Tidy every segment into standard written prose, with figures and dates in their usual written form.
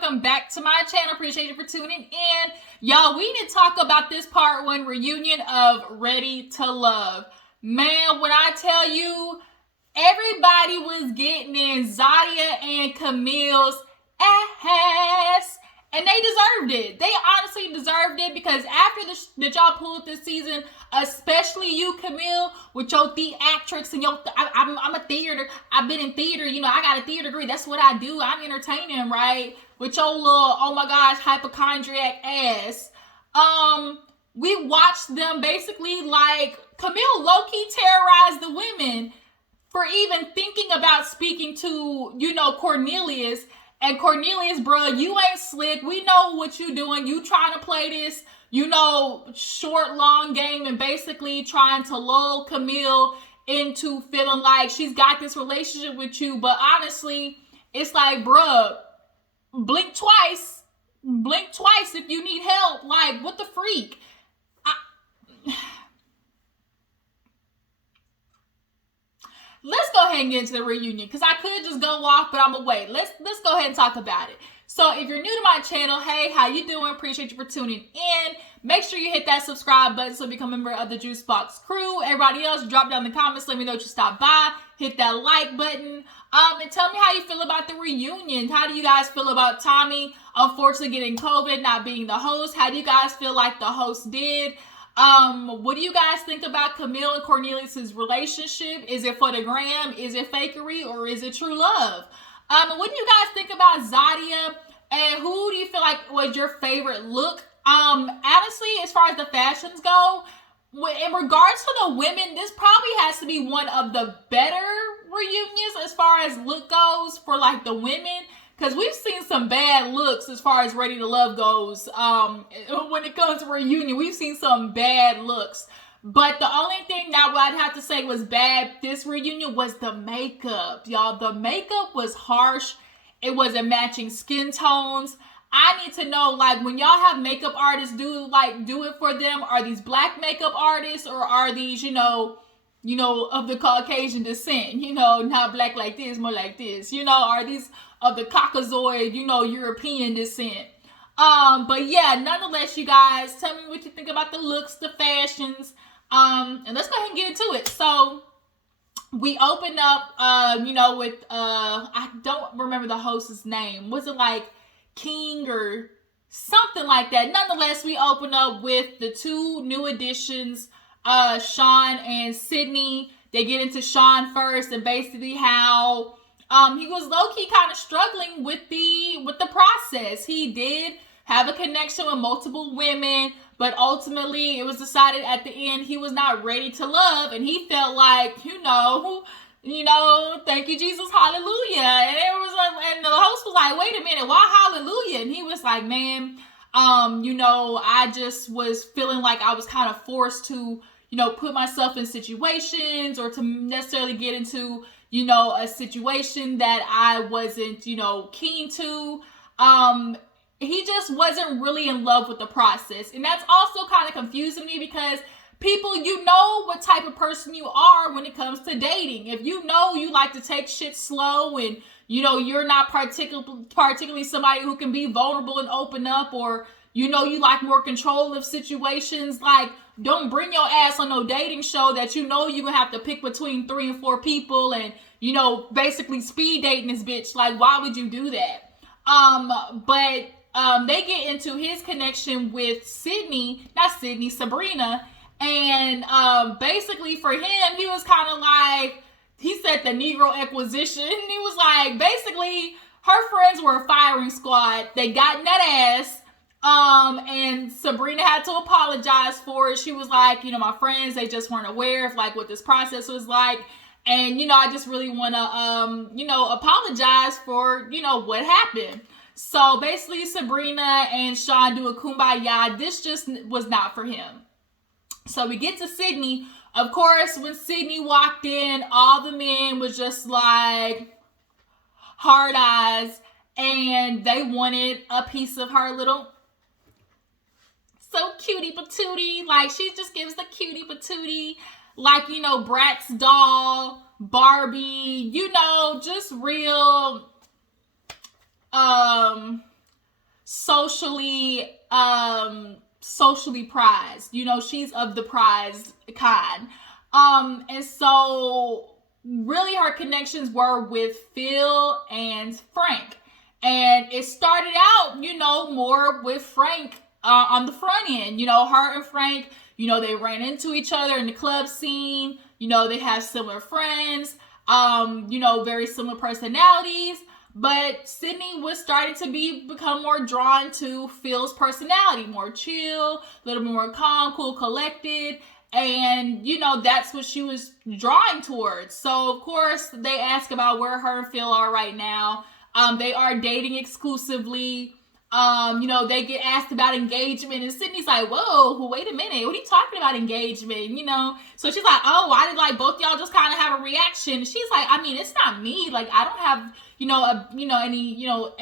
welcome back to my channel. Appreciate you for tuning in. Y'all, we need to talk about this part 1 reunion of Ready to Love. Man, when I tell you, everybody was getting in Zodia and Camille's ass. And they deserved it. They honestly deserved it because after that y'all pulled this season, especially you, Camille, with your theatrics and your, I'm a theater. I've been in theater. You know, I got a theater degree. That's what I do. I'm entertaining, right? With your little, oh my gosh, hypochondriac ass. We watched them basically like Camille low-key terrorized the women for even thinking about speaking to, you know, Cornelius. And Cornelius, bruh, you ain't slick. We know what you doing. You trying to play this, you know, short, long game and basically trying to lull Camille into feeling like she's got this relationship with you. But honestly, it's like, bruh, blink twice. Blink twice if you need help. Like, what the freak? Let's go ahead and get into the reunion because I could just go off, but I'm gonna wait. Let's go ahead and talk about it. So if you're new to my channel, hey, how you doing? Appreciate you for tuning in. Make sure you hit that subscribe button so you become a member of the Juice Box crew. Everybody else, drop down in the comments. Let me know that you stopped by. Hit that like button. And tell me how you feel about the reunion. How do you guys feel about Tommy, unfortunately, getting COVID, not being the host? How do you guys feel like the host did? What do you guys think about Camille and Cornelius's relationship? Is it for the gram? Is it fakery? Or is it true love? What do you guys think about Zodia? And who do you feel like was your favorite look? Honestly, as far as the fashions go, in regards to the women, this probably has to be one of the better reunions as far as look goes for like the women. Because we've seen some bad looks as far as Ready to Love goes. When it comes to reunion, we've seen some bad looks. But the only thing that I'd have to say was bad this reunion was the makeup. Y'all, the makeup was harsh. It wasn't matching skin tones. I need to know, like, when y'all have makeup artists do it for them, are these black makeup artists or are these, you know, of the Caucasian descent? You know, not black like this, more like this. You know, are these of the Caucasoid, you know, European descent? But yeah, nonetheless, you guys, tell me what you think about the looks, the fashions, and let's go ahead and get into it. So we open up, you know, with, I don't remember the host's name. Was it like King or something like that? Nonetheless, we open up with the two new additions, Sean and Sydney. They get into Sean first and basically how he was low-key kind of struggling with the process. He did have a connection with multiple women, but ultimately it was decided at the end he was not ready to love, and he felt like, you know, thank you, Jesus, hallelujah. And it was like, and the host was like, wait a minute, why hallelujah? And he was like, man, you know, I just was feeling like I was kind of forced to, you know, put myself in situations or to necessarily get into, you know, a situation that I wasn't, you know, keen to. He just wasn't really in love with the process. And that's also kind of confusing me because people, you know what type of person you are when it comes to dating. If you know you like to take shit slow and, you know, you're not particularly somebody who can be vulnerable and open up, or, you know, you like more control of situations, like, don't bring your ass on no dating show that you know you're gonna have to pick between 3 and 4 people and, you know, basically speed dating this bitch. Like, why would you do that? But they get into his connection with Sabrina. And basically for him, he was kind of like, he said the Negro acquisition. He was like, basically, her friends were a firing squad. They got in that ass. And Sabrina had to apologize for it. She was like, you know, my friends, they just weren't aware of like what this process was like. And, you know, I just really want to, you know, apologize for, you know, what happened. So basically Sabrina and Sean do a kumbaya. This just was not for him. So we get to Sydney. Of course, when Sydney walked in, all the men was just like hard eyes, and they wanted a piece of her little so cutie patootie. Like, she just gives the cutie patootie, like, you know, Bratz doll, Barbie, you know, just real socially prized. You know, she's of the prized kind. And so really her connections were with Phil and Frank. And it started out, you know, more with Frank on the front end. You know, her and Frank, you know, they ran into each other in the club scene. You know, they have similar friends, you know, very similar personalities. But Sydney was starting to become more drawn to Phil's personality, more chill, a little bit more calm, cool, collected. And, you know, that's what she was drawing towards. So, of course, they ask about where her and Phil are right now. They are dating exclusively. You know, they get asked about engagement, and Sydney's like, whoa, wait a minute, what are you talking about engagement, you know? So she's like, oh, why did, like, both y'all just kind of have a reaction? She's like, I mean, it's not me. Like, I don't have, you know, any, you know,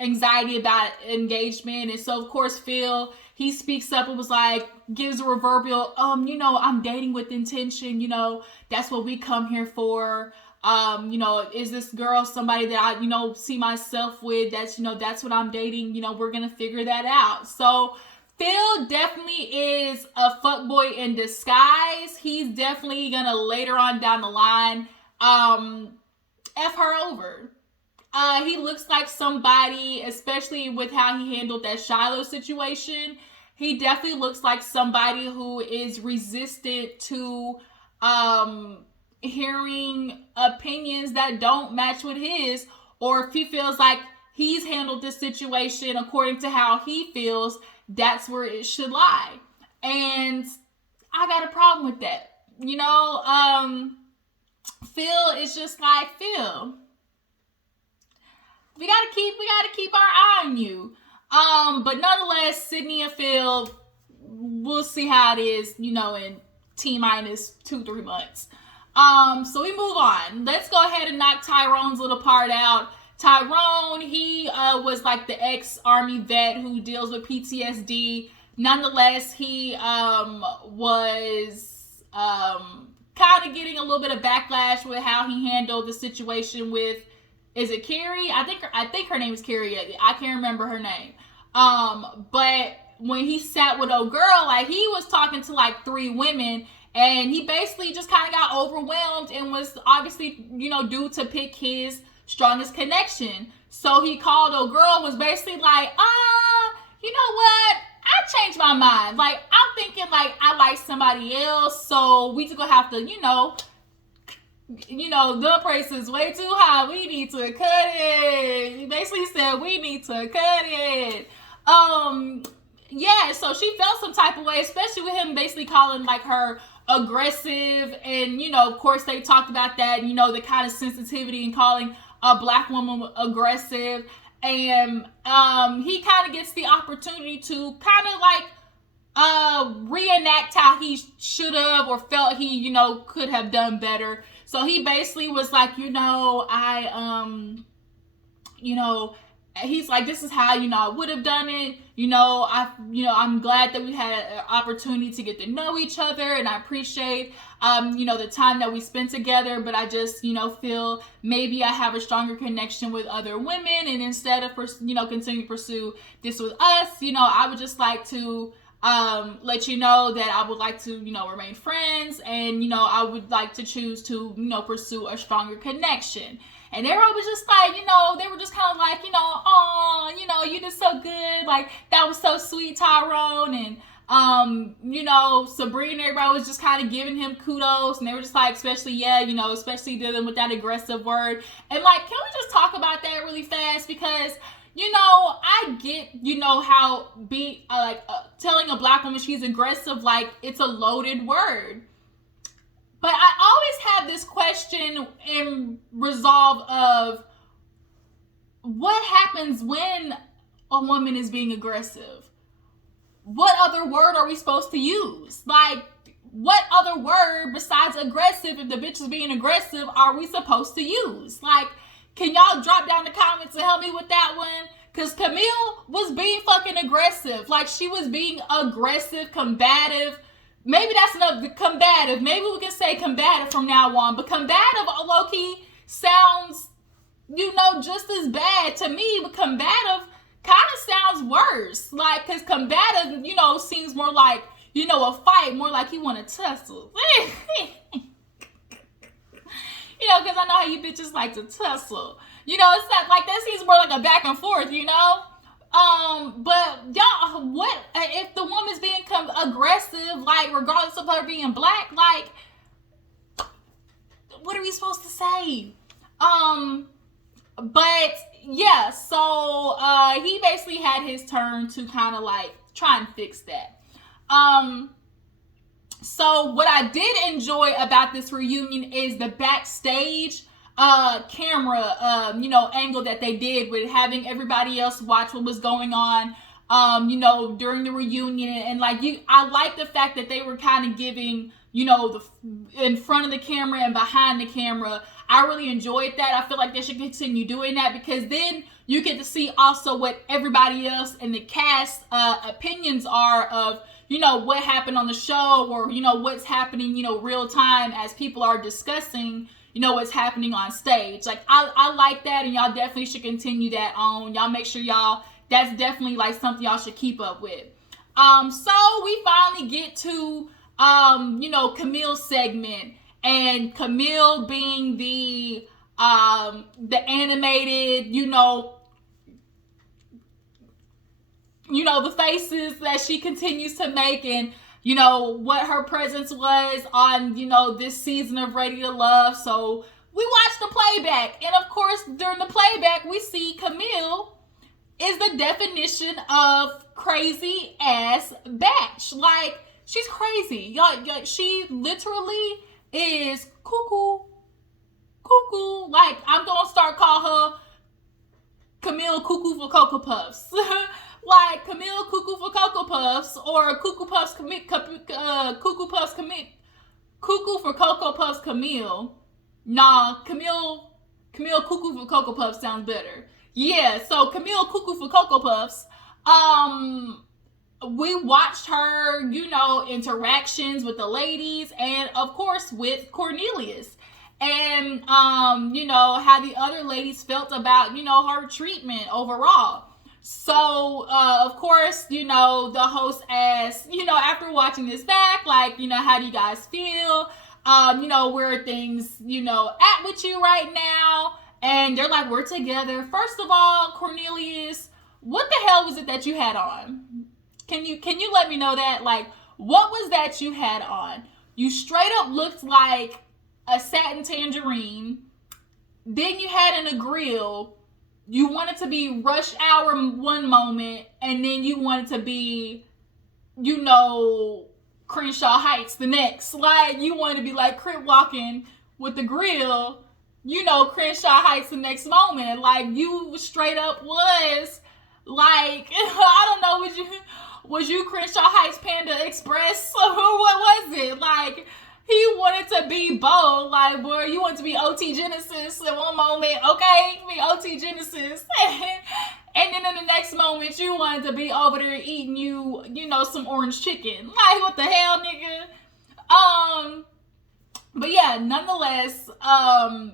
anxiety about engagement. And so, of course, Phil, he speaks up and was like, gives a proverbial, you know, I'm dating with intention, you know, that's what we come here for. You know, is this girl somebody that I, you know, see myself with? That's, you know, that's what I'm dating. You know, we're going to figure that out. So Phil definitely is a fuckboy in disguise. He's definitely going to later on down the line, F her over. He looks like somebody, especially with how he handled that Shiloh situation. He definitely looks like somebody who is resistant to, hearing opinions that don't match with his, or if he feels like he's handled this situation according to how he feels, that's where it should lie. And I got a problem with that. You know, Phil is just like, Phil, we gotta keep our eye on you. But nonetheless, Sydney and Phil, we'll see how it is, you know, in T-minus 2-3 months. So we move on. Let's go ahead and knock Tyrone's little part out. Tyrone, he was like the ex-army vet who deals with PTSD. Nonetheless, he was kind of getting a little bit of backlash with how he handled the situation with, is it Carrie? I think her name is Carrie. I can't remember her name. But when he sat with old girl, like, he was talking to like 3 women. And he basically just kind of got overwhelmed and was obviously, you know, due to pick his strongest connection. So he called a girl, was basically like, you know what? I changed my mind. Like, I'm thinking like I like somebody else. So we just gonna have to, you know, the price is way too high. We need to cut it. He basically said we need to cut it. Yeah, so she felt some type of way, especially with him basically calling like her aggressive, and, you know, of course they talked about that, you know, the kind of sensitivity in calling a black woman aggressive. And he kind of gets the opportunity to kind of like reenact how he should have or felt he, you know, could have done better. So he basically was like, you know, he's like, this is how, you know, I would have done it. I'm glad that we had an opportunity to get to know each other, and I appreciate, the time that we spent together, but I just, feel maybe I have a stronger connection with other women, and instead of, continue to pursue this with us, I would just like to, let you know that I would like to, remain friends, and, I would like to choose to, pursue a stronger connection. And everyone was just like, they were just kind of like, oh, you did so good. Like, that was so sweet, Tyrone. And, Sabrina, everybody was just kind of giving him kudos. And they were just like, especially dealing with that aggressive word. And, like, can we just talk about that really fast? Because, I get, how telling a black woman she's aggressive, like, it's a loaded word. But I always have this question in resolve of what happens when a woman is being aggressive? What other word are we supposed to use? Like, what other word besides aggressive, if the bitch is being aggressive, are we supposed to use? Like, can y'all drop down the comments and help me with that one? Because Camille was being fucking aggressive. Like, she was being aggressive, combative. Maybe that's enough. Combative. Maybe we can say combative from now on. But combative, low-key, sounds, just as bad to me. But combative kind of sounds worse. Like, because combative, you know, seems more like, you know, a fight, more like he want to tussle. You know, because I know how you bitches like to tussle. You know, it's not like that seems more like a back and forth, you know? But y'all, what if the woman's being aggressive, like, regardless of her being black, like, what are we supposed to say? But yeah, so he basically had his turn to kind of like try and fix that. So what I did enjoy about this reunion is the backstage camera, you know, angle that they did with having everybody else watch what was going on, you know, during the reunion. And like, I like the fact that they were kind of giving, you know, in front of the camera and behind the camera. I really enjoyed that. I feel like they should continue doing that, because then you get to see also what everybody else in the cast opinions are of, you know, what happened on the show, or, you know, what's happening, you know, real time as people are discussing, you know, what's happening on stage. Like, I like that, and y'all definitely should continue that on. Y'all make sure that's definitely like something y'all should keep up with. So we finally get to, you know, Camille's segment, and Camille being the animated, you know, the faces that she continues to make, and, you know, what her presence was on, you know, this season of Ready to Love. So we watched the playback, and of course, during the playback, we see Camille is the definition of crazy ass batch. Like, she's crazy. Y'all, she literally is cuckoo. Like, I'm gonna start call her Camille Cuckoo for Cocoa Puffs. Like, Camille Cuckoo for Cocoa Puffs, or Cuckoo Puffs Cuckoo for Cocoa Puffs Camille. Nah, Camille Cuckoo for Cocoa Puffs sounds better. Yeah, so Camille Cuckoo for Cocoa Puffs. We watched her, you know, interactions with the ladies, and of course with Cornelius, and you know, how the other ladies felt about, you know, her treatment overall. So, of course, you know, the host asked, you know, after watching this back, like, you know, how do you guys feel? You know, where are things, you know, at with you right now? And they're like, we're together. First of all, Cornelius, what the hell was it that you had on? Can you let me know that? Like, what was that you had on? You straight up looked like a satin tangerine. Then you had in a grill. You wanted to be rush hour one moment, and then you wanted to be, you know, Crenshaw Heights the next. Like, you wanted to be like crip walking with the grill, you know, Crenshaw Heights the next moment. Like, you straight up was like, I don't know, was you Crenshaw Heights Panda Express, or what was it? Like, he wanted to be bold. Like, boy, you want to be OT Genesis in one moment, okay? Be OT Genesis. And then in the next moment, you wanted to be over there eating you know, some orange chicken. Like, what the hell, nigga? But yeah, nonetheless,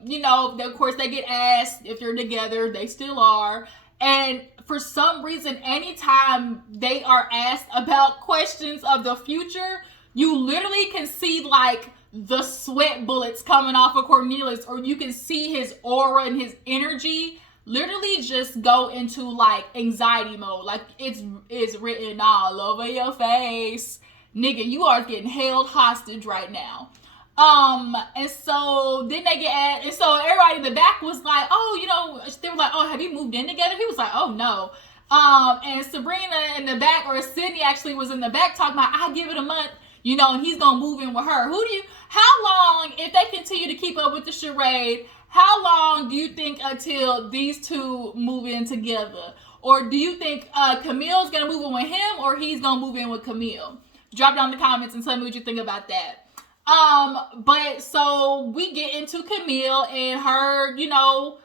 you know, of course, they get asked if they're together. They still are. And for some reason, anytime they are asked about questions of the future, you literally can see, like, the sweat bullets coming off of Cornelius, or you can see his aura and his energy literally just go into, like, anxiety mode. Like, it's written all over your face. Nigga, you are getting held hostage right now. And so then they get at, and so everybody in the back was like, oh, you know, they were like, oh, have you moved in together? He was like, oh, no. And Sabrina in the back, or Sydney actually was in the back talking about, I'll give it a month. You know, and he's going to move in with her. How long, if they continue to keep up with the charade, how long do you think until these two move in together? Or do you think Camille's going to move in with him, or he's going to move in with Camille? Drop down in the comments and tell me what you think about that. But so we get into Camille and her, you know,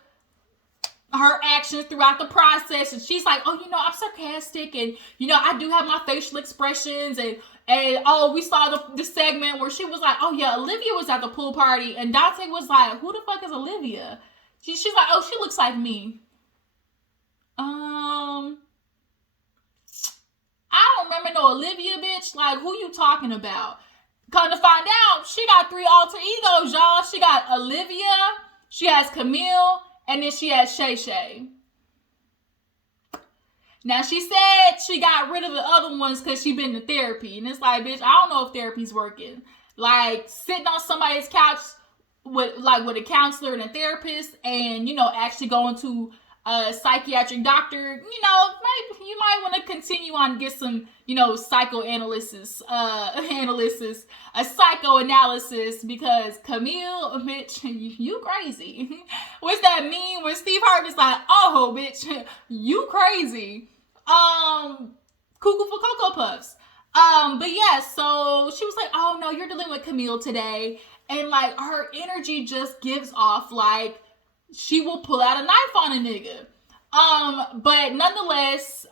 her actions throughout the process, and she's like, oh, you know, I'm sarcastic, and, you know, I do have my facial expressions, and oh, we saw the segment where she was like, oh yeah, Olivia was at the pool party, and Dante was like, who the fuck is Olivia? She's like, oh, she looks like me. I don't remember no Olivia, bitch. Like, who you talking about? Come to find out, she got 3 alter egos, y'all. She got Olivia, she has Camille, and then she has Shay Shay. Now, she said she got rid of the other ones because she been to therapy. And it's like, bitch, I don't know if therapy's working. Like, sitting on somebody's couch with a counselor and a therapist and, actually going to a psychiatric doctor, maybe you might want to continue on and get some, psychoanalysis, psychoanalysis, because Camille, bitch, you crazy. What's that meme where Steve Harvey's like, oh, bitch, you crazy. Cuckoo for Cocoa Puffs. But yeah, so she was like, oh no, you're dealing with Camille today. And like, her energy just gives off like, she will pull out a knife on a nigga. But nonetheless,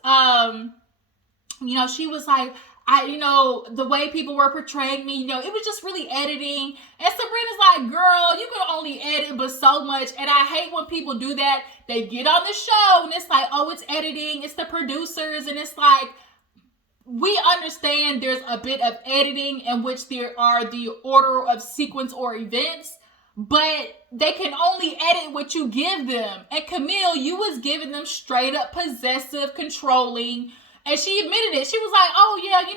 she was like, the way people were portraying me, it was just really editing. And Sabrina's like, girl, you can only edit but so much. And I hate when people do that. They get on the show and it's like, oh, it's editing. It's the producers. And it's like, we understand there's a bit of editing in which there are the order of sequence or events, but they can only edit what you give them. And Camille, you was giving them straight up possessive, controlling, and she admitted it. She was like, oh yeah, I'm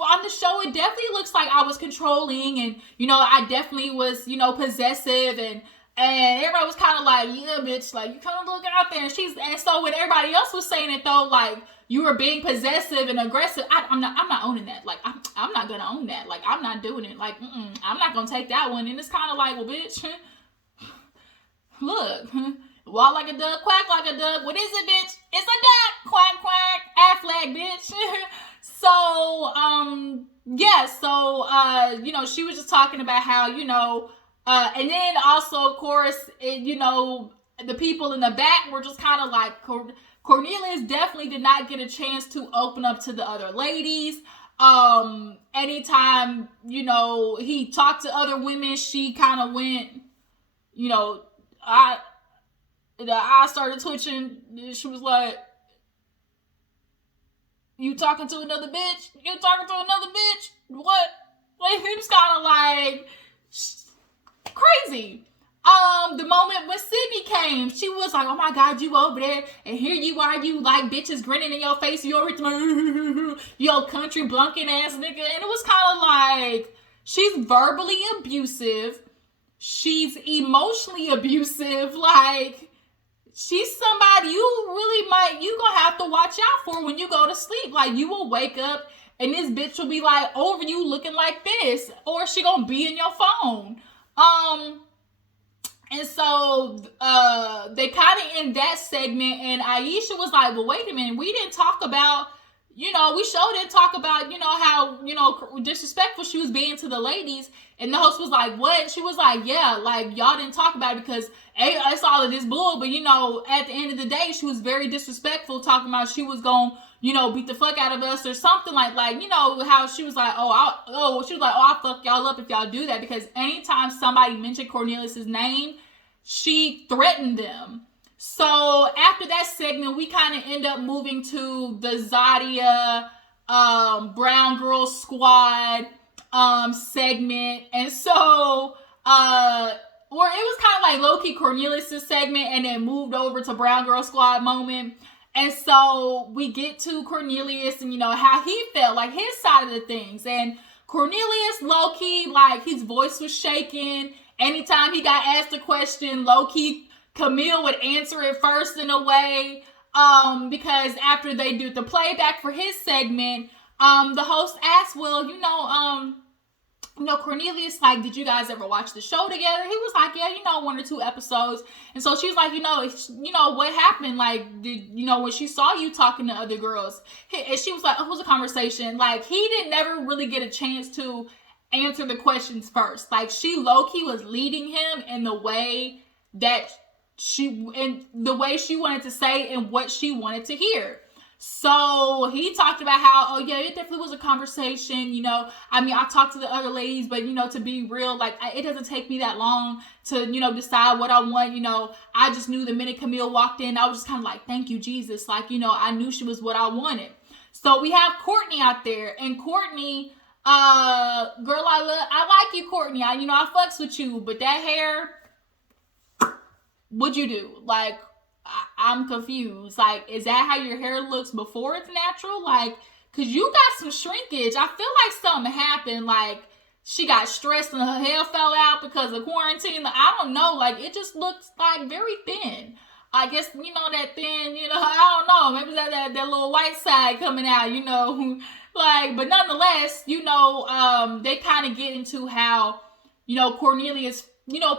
on the show, it definitely looks like I was controlling, and, I definitely was, possessive, and everybody was kind of like, yeah, bitch, like, you kind of look out there, and so when everybody else was saying it though, like, you were being possessive and aggressive, I'm not owning that. Like, I'm not gonna own that. Like, I'm not doing it. Like, I'm not gonna take that one. And it's kind of like, well, bitch, look, walk like a duck, quack like a duck. What is it, bitch? It's a duck, quack, quack, Affleck, bitch. So, yeah, so, she was just talking about how, and then also, of course, the people in the back were just kind of like, Cornelius definitely did not get a chance to open up to the other ladies. Anytime, he talked to other women, she kind of went, the eye started twitching. She was like, you talking to another bitch? You talking to another bitch? What? Like, he was kind of like crazy. The moment when Sydney came, she was like, oh my God, you over there, and here you are, you like bitches grinning in your face, you over here, yo country blunking ass nigga. And it was kind of like, she's verbally abusive, she's emotionally abusive, like, she's somebody you gonna have to watch out for when you go to sleep. Like, you will wake up and this bitch will be like over you looking like this, or she gonna be in your phone. And so they kind of end that segment, and Aisha was like, well, wait a minute, we didn't talk about, we sure didn't talk about, how, disrespectful she was being to the ladies. And the host was like, what? She was like, yeah, like, y'all didn't talk about it because it's all of this bull. But, at the end of the day, she was very disrespectful, talking about she was going to, beat the fuck out of us or something like, how she was like, I'll fuck y'all up if y'all do that. Because anytime somebody mentioned Cornelius's name, she threatened them. So after that segment, we kind of end up moving to the Zodia, Brown Girl Squad, segment. And so, it was kind of like low-key Cornelius' segment and then moved over to Brown Girl Squad moment. And so we get to Cornelius and, how he felt, like his side of the things. And Cornelius, low-key, like his voice was shaking. Anytime he got asked a question, low-key, Camille would answer it first in a way. Because after they do the playback for his segment, the host asked, well, Cornelius, like, did you guys ever watch the show together? He was like, yeah, 1 or 2 episodes. And so she was like, what happened? Like, when she saw you talking to other girls, and she was like, oh, it was a conversation. Like, he didn't never really get a chance to answer the questions first. Like, she low-key was leading him in the way that she wanted to say and what she wanted to hear. So he talked about how, oh yeah, it definitely was a conversation, I talked to the other ladies, but to be real, like, it doesn't take me that long to, decide what I want. I just knew the minute Camille walked in, I was just kind of like, thank you, Jesus. Like, I knew she was what I wanted. So we have Courtney out there, and Courtney, girl, I like you, Courtney. I fucks with you, but that hair, what'd you do? Like, I'm confused. Like, is that how your hair looks before it's natural? Like, cause you got some shrinkage. I feel like something happened. Like, she got stressed and her hair fell out because of quarantine. Like, I don't know. Like, it just looks like very thin. I guess, that thin, I don't know. Maybe that little white side coming out, Like, but nonetheless, they kind of get into how, Cornelius,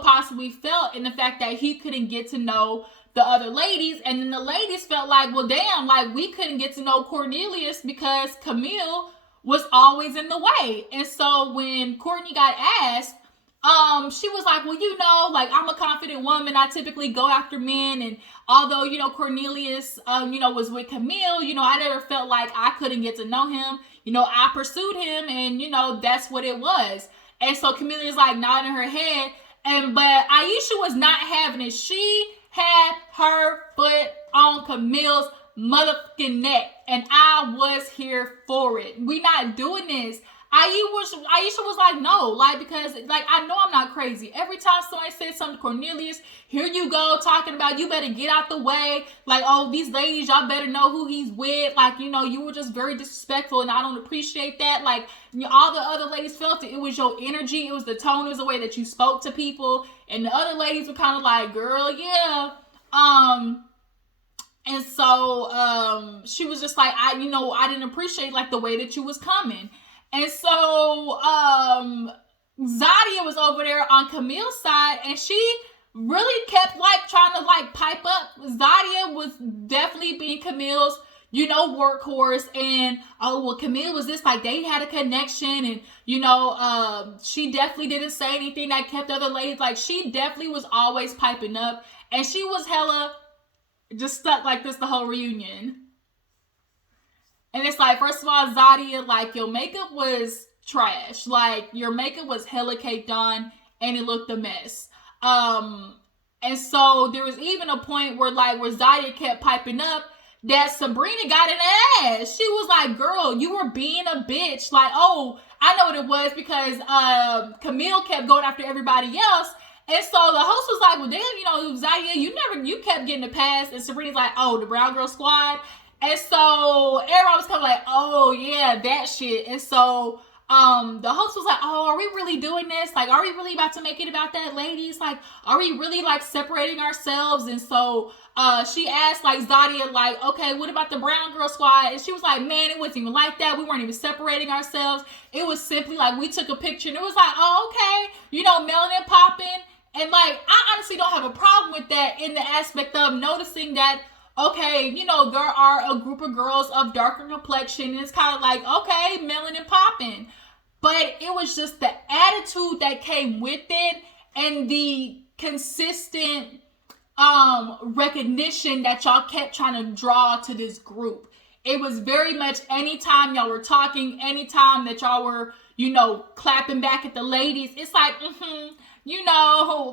possibly felt in the fact that he couldn't get to know the other ladies. And then the ladies felt like, well, damn, like, we couldn't get to know Cornelius because Camille was always in the way. And so when Courtney got asked, she was like, well, like, I'm a confident woman. I typically go after men. And although, Cornelius, was with Camille, I never felt like I couldn't get to know him. I pursued him and, that's what it was. And so Camille is like nodding her head. But Aisha was not having it. She had her foot on Camille's motherfucking neck. And I was here for it. We not doing this. Aisha was like, no, like, because, like, I know I'm not crazy. Every time somebody said something to Cornelius, here you go talking about, you better get out the way. Like, oh, these ladies, y'all better know who he's with. Like, you were just very disrespectful, and I don't appreciate that. Like, all the other ladies felt it. It was your energy. It was the tone. It was the way that you spoke to people. And the other ladies were kind of like, girl, yeah. And so, she was just like, I didn't appreciate, like, the way that you was coming. And so, Zodia was over there on Camille's side, and she really kept, like, trying to, like, pipe up. Zodia was definitely being Camille's, workhorse, and, oh, well, Camille was this, like, they had a connection, and, she definitely didn't say anything that kept other ladies, like, she definitely was always piping up, and she was hella just stuck like this the whole reunion. And it's like, first of all, Zodia, like, your makeup was trash. Like, your makeup was hella caked on, and it looked a mess. And so there was even a point where Zodia kept piping up that Sabrina got an ass. She was like, girl, you were being a bitch. Like, oh, I know what it was because Camille kept going after everybody else. And so the host was like, well, damn, Zodia, you kept getting a pass. And Sabrina's like, oh, the Brown Girl Squad. And so everyone was kind of like, oh, yeah, that shit. And so the host was like, oh, are we really doing this? Like, are we really about to make it about that, ladies? Like, are we really, like, separating ourselves? And so she asked, like, Zodia, like, okay, what about the Brown Girl Squad? And she was like, man, it wasn't even like that. We weren't even separating ourselves. It was simply like we took a picture and it was like, oh, okay, melanin popping. And, like, I honestly don't have a problem with that in the aspect of noticing that, okay, there are a group of girls of darker complexion, and it's kind of like, okay, melanin popping. But it was just the attitude that came with it and the consistent recognition that y'all kept trying to draw to this group. It was very much anytime y'all were talking, anytime that y'all were, clapping back at the ladies, it's like,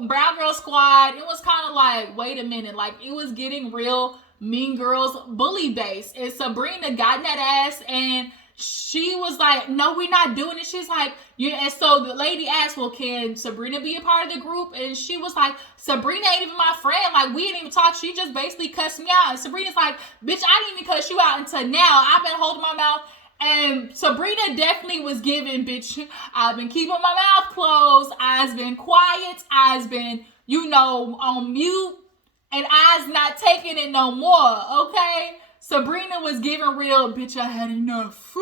Brown Girl Squad. It was kind of like, wait a minute, like, it was getting real Mean Girls bully base. And Sabrina got in that ass and she was like, no, we're not doing it. She's like, yeah. And so the lady asked, well, can Sabrina be a part of the group? And she was like, Sabrina ain't even my friend. Like, we didn't even talk. She just basically cussed me out. And Sabrina's like, bitch, I didn't even cuss you out until now. I've been holding my mouth. And Sabrina definitely was giving, bitch, I've been keeping my mouth closed. I've been quiet. I've been, on mute. And I's not taking it no more, okay? Sabrina was giving real, bitch, I had enough.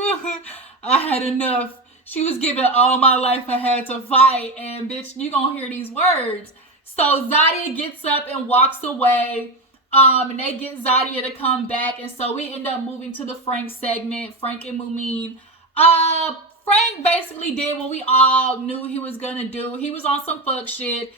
I had enough. She was giving all my life I had to fight. And, bitch, you gonna hear these words. So Zadia gets up and walks away. And they get Zodia to come back. And so we end up moving to the Frank segment. Frank and Mumin. Frank basically did what we all knew he was gonna do. He was on some fuck shit.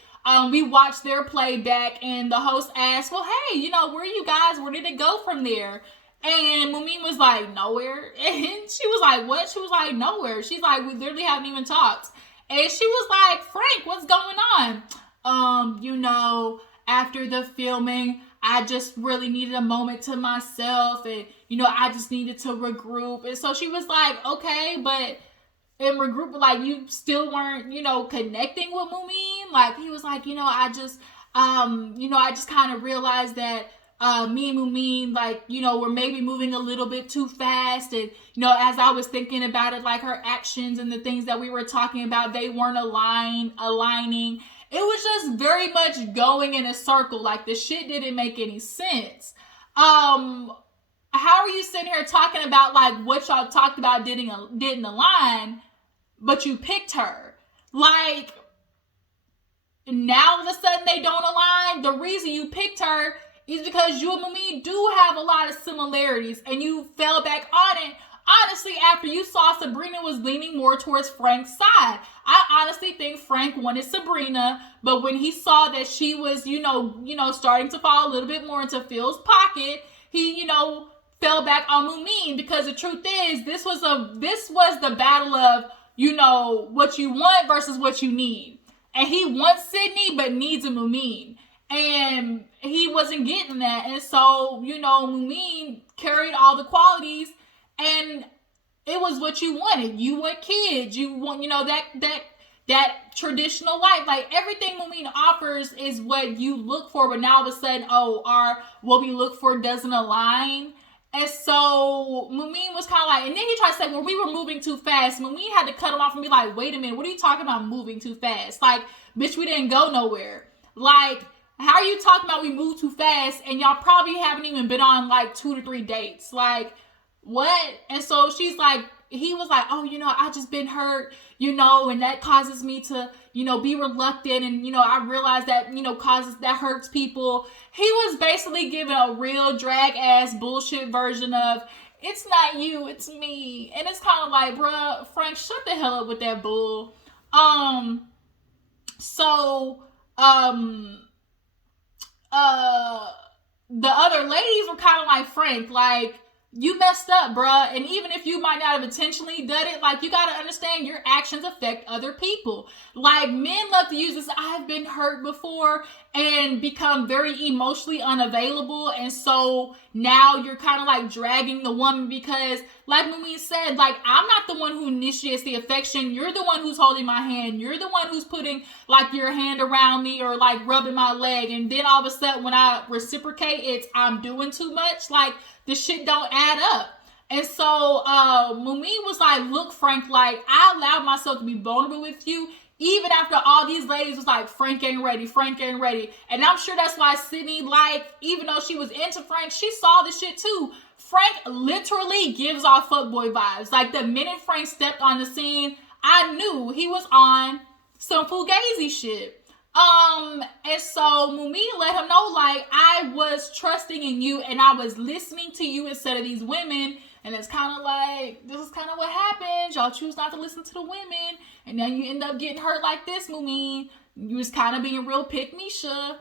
We watched their playback, and the host asked, well, hey, where are you guys? Where did it go from there? And Mumin was like, nowhere. And she was like, what? She was like, nowhere. She's like, we literally haven't even talked. And she was like, Frank, what's going on? After the filming, I just really needed a moment to myself. And, I just needed to regroup. And so she was like, okay, but in regroup, like, you still weren't, connecting with Mumin. Like, he was like, I just kind of realized that me and Mumin, like, were maybe moving a little bit too fast. And, as I was thinking about it, like, her actions and the things that we were talking about, they weren't aligning. It was just very much going in a circle. Like, the shit didn't make any sense. How are you sitting here talking about, like, what y'all talked about didn't align, but you picked her? Like, now all of a sudden they don't align? The reason you picked her is because you and Mimi do have a lot of similarities, and you fell back on it, honestly, after you saw Sabrina was leaning more towards Frank's side. I honestly think Frank wanted Sabrina, but when he saw that she was, starting to fall a little bit more into Phil's pocket, he, fell back on Mumin, because the truth is, this was the battle of, what you want versus what you need. And he wants Sydney, but needs a Mumin. And he wasn't getting that. And so, Mumin carried all the qualities, and it was what you wanted. You want kids. You want, that traditional life. Like, everything Mumin offers is what you look for, but now all of a sudden, what we look for doesn't align. And so Mumin was kind of like, and then he tried to say, well, we were moving too fast. Mumin had to cut him off and be like, wait a minute, what are you talking about moving too fast? Like, bitch, we didn't go nowhere. Like, how are you talking about we moved too fast, and y'all probably haven't even been on like 2 to 3 dates? Like, what? And so she's like, he was like, oh, I just been hurt, and that causes me to, be reluctant. And, I realized that, that hurts people. He was basically giving a real drag ass bullshit version of, it's not you, it's me. And it's kind of like, bruh, Frank, shut the hell up with that bull. The other ladies were kind of like, Frank, like, you messed up, bruh. And even if you might not have intentionally done it, like, you gotta understand your actions affect other people. Like, men love to use this, I've been hurt before, and become very emotionally unavailable. And so now you're kind of like dragging the woman, because like Mumin said, like, I'm not the one who initiates the affection. You're the one who's holding my hand. You're the one who's putting like your hand around me or like rubbing my leg. And then all of a sudden when I reciprocate, it's I'm doing too much. Like, the shit don't add up. And so Mumin was like, look, Frank, like, I allowed myself to be vulnerable with you, even after all these ladies was like, Frank ain't ready, Frank ain't ready. And I'm sure that's why Sydney, like, even though she was into Frank, she saw the shit too. Frank literally gives off fuckboy vibes. Like, the minute Frank stepped on the scene, I knew he was on some fugazi shit. And so Mumin let him know, like, I was trusting in you and I was listening to you instead of these women. And it's kind of like, this is kind of what happens. Y'all choose not to listen to the women, and then you end up getting hurt like this, Mumin. You was kind of being real pick-me-sha.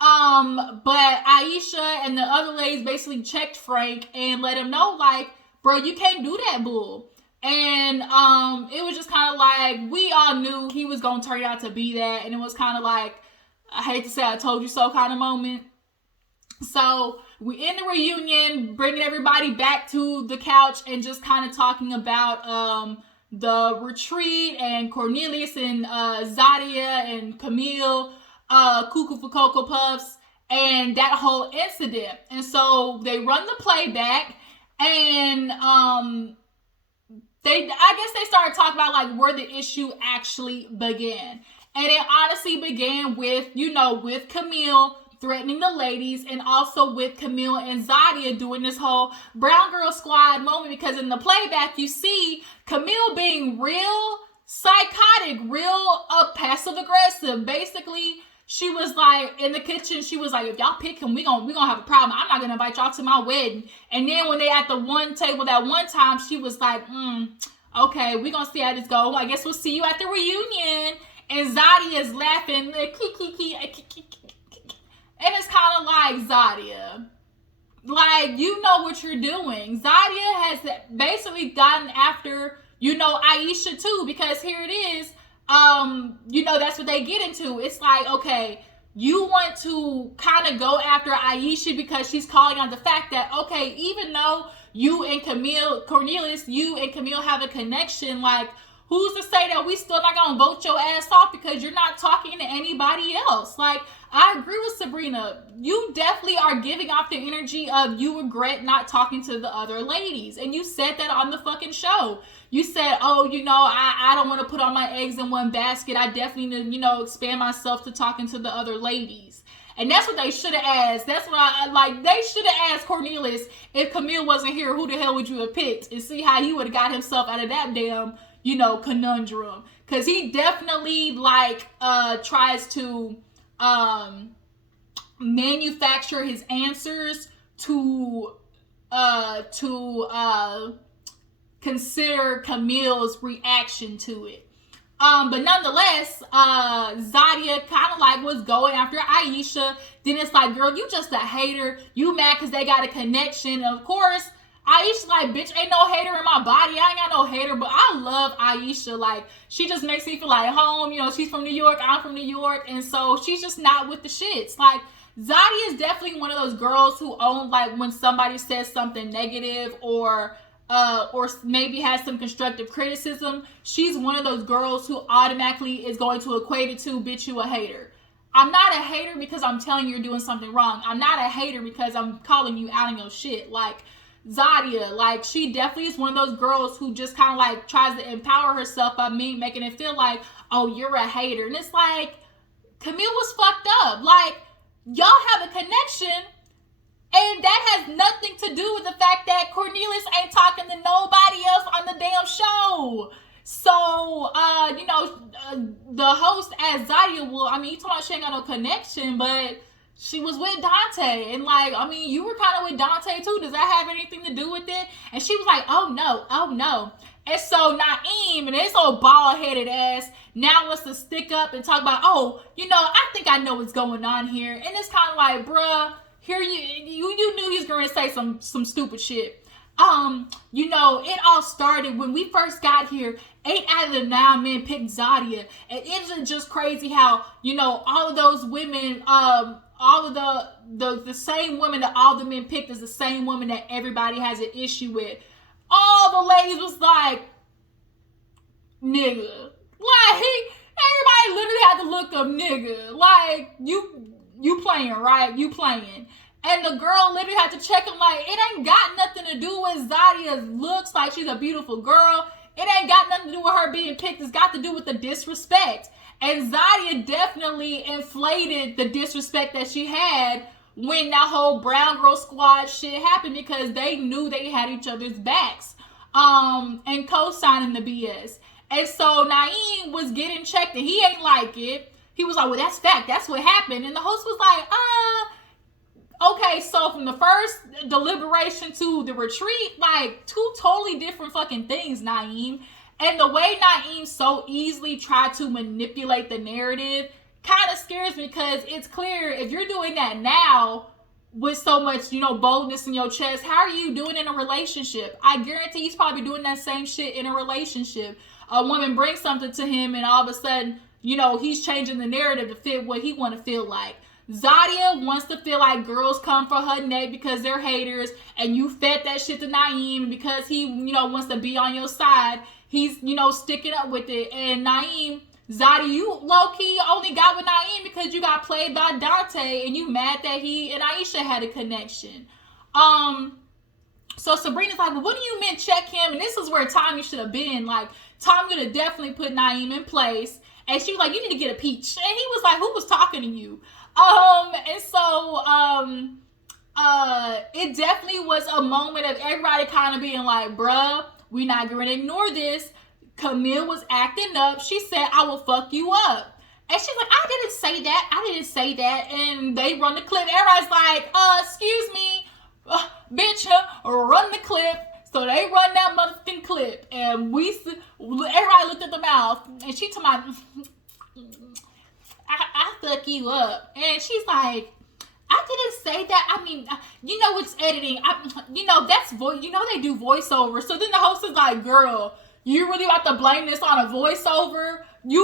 But Aisha and the other ladies basically checked Frank and let him know, like, bro, you can't do that bull. And it was just kind of like, we all knew he was going to turn out to be that. And it was kind of like, I hate to say I told you so kind of moment. So we end the reunion, bringing everybody back to the couch and just kind of talking about the retreat and Cornelius and Zadia and Camille, Cuckoo for Cocoa Puffs, and that whole incident. And so they run the playback, and I guess they started talking about like where the issue actually began. And it honestly began with, with Camille threatening the ladies, and also with Kamil and Zadia doing this whole brown girl squad moment, because in the playback you see Camille being real psychotic, real passive aggressive. Basically, she was like in the kitchen, she was like, if y'all pick him, we gonna have a problem. I'm not gonna invite y'all to my wedding. And then when they at the one table that one time, she was like, okay, we gonna see how this go. I guess we'll see you at the reunion. And Zadia is laughing, like, and it's kind of like, Zadia, like, you know what you're doing. Zadia has basically gotten after, Aisha too, because here it is, that's what they get into. It's like, okay, you want to kind of go after Aisha because she's calling out the fact that, okay, even though Cornelius, you and Camille have a connection. Like, who's to say that we still not gonna vote your ass off because you're not talking to anybody else? Like, I agree with Sabrina. You definitely are giving off the energy of you regret not talking to the other ladies. And you said that on the fucking show. You said, oh, I don't want to put all my eggs in one basket. I definitely need to, expand myself to talking to the other ladies. And that's what they should have asked. That's what they should have asked Cornelius, if Camille wasn't here, who the hell would you have picked? And see how he would have got himself out of that damn, conundrum. Because he definitely, tries to manufacture his answers to consider Camille's reaction to it. But nonetheless, Zodia kind of was going after Aisha. Then it's like, girl, you just a hater. You mad because they got a connection. And of course, Aisha's like, bitch, ain't no hater in my body. I ain't got no hater. But I love Aisha. She just makes me feel like home. She's from New York. I'm from New York. And so she's just not with the shits. Zodia is definitely one of those girls who own, when somebody says something negative or maybe has some constructive criticism, she's one of those girls who automatically is going to equate it to, bitch, you a hater. I'm not a hater because I'm telling you you're doing something wrong. I'm not a hater because I'm calling you out on your shit. Zodia, she definitely is one of those girls who just kind of tries to empower herself by making it feel like, oh, you're a hater. And it's like, Camille was fucked up. Y'all have a connection. And that has nothing to do with the fact that Cornelius ain't talking to nobody else on the damn show. So, the host as Zodia you talking about she ain't got no connection, but she was with Dante. And you were kind of with Dante too. Does that have anything to do with it? And she was like, oh no. And so Naeem and his old bald-headed ass now wants to stick up and talk about, I think I know what's going on here. And it's kind of like, bruh, here you knew he was going to say some stupid shit. It all started when we first got here. 8 out of the 9 men picked Zodia. And isn't just crazy how, all of those women, all of the same women that all the men picked is the same woman that everybody has an issue with. All the ladies was like, nigga. Everybody literally had to look up nigga. You playing, right? You playing. And the girl literally had to check him it ain't got nothing to do with Zodia's looks. She's a beautiful girl. It ain't got nothing to do with her being picked. It's got to do with the disrespect. And Zodia definitely inflated the disrespect that she had when that whole Brown Girl Squad shit happened, because they knew they had each other's backs and co-signing the BS. And so Naeem was getting checked and he ain't like it. He was like, well, that's fact. That's what happened. And the host was like, okay, so from the first deliberation to the retreat, 2 totally different fucking things, Naeem. And the way Naeem so easily tried to manipulate the narrative kind of scares me, because it's clear if you're doing that now with so much, boldness in your chest, how are you doing in a relationship? I guarantee he's probably doing that same shit in a relationship. A woman brings something to him and all of a sudden, he's changing the narrative to fit what he want to feel like. Zodia wants to feel like girls come for her neck because they're haters, and you fed that shit to Naeem because he, wants to be on your side. He's, sticking up with it. And Naeem, Zodia, you low-key only got with Naeem because you got played by Dante and you mad that he and Aisha had a connection. So Sabrina's like, well, what do you mean check him? And this is where Tommy should have been. Tommy would have definitely put Naeem in place. And she was like, you need to get a peach. And he was like, who was talking to you? And so it definitely was a moment of everybody kind of being like, bruh, we're not going to ignore this. Camille was acting up. She said, I will fuck you up. And she's like, I didn't say that. And they run the clip. Everybody's like, excuse me, bitch, run the clip. So they run that motherfucking clip. And everybody looked at the mouth. And she told me, I fuck you up. And she's like, I didn't say that. I mean, it's editing. That's voice. They do voiceover. So then the host is like, girl, you really about to blame this on a voiceover? You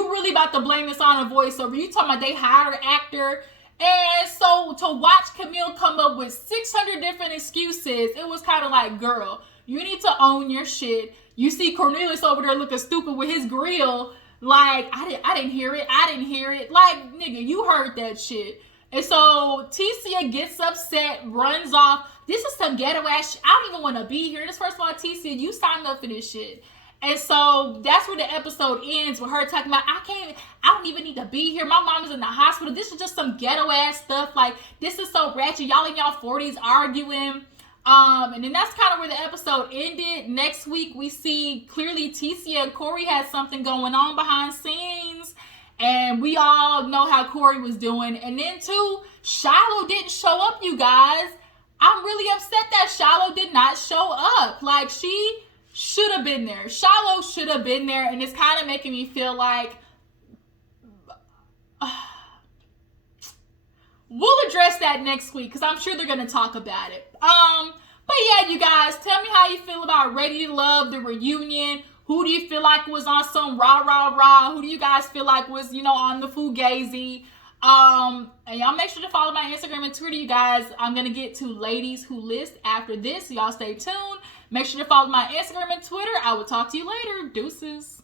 talking about they hired an actor And so to watch Camille come up with 600 different excuses, it was kind of like, girl, you need to own your shit. You see Cornelius over there looking stupid with his grill. Like, I didn't hear it. I didn't hear it. Like, nigga, you heard that shit. And so Ticia gets upset, runs off. This is some ghetto ass shit. I don't even want to be here. This, first of all, Ticia, you signed up for this shit. And so that's where the episode ends, with her talking about, I don't even need to be here. My mom is in the hospital. This is just some ghetto ass stuff. Like, this is so ratchet. Y'all in y'all 40s arguing. And then that's kind of where the episode ended. Next week, we see clearly Ticia and Corey had something going on behind scenes. And we all know how Corey was doing. And then, too, Shiloh didn't show up, you guys. I'm really upset that Shiloh did not show up. Like, she should have been there. Shiloh should have been there. And it's kind of making me feel like we'll address that next week, because I'm sure they're going to talk about it. But yeah, you guys, tell me how you feel about Ready to Love, the reunion. Who do you feel like was on some rah, rah, rah? Who do you guys feel like was, on the fugazi? And y'all make sure to follow my Instagram and Twitter, you guys. I'm going to get to Ladies Who List after this, so y'all stay tuned. Make sure to follow my Instagram and Twitter. I will talk to you later. Deuces.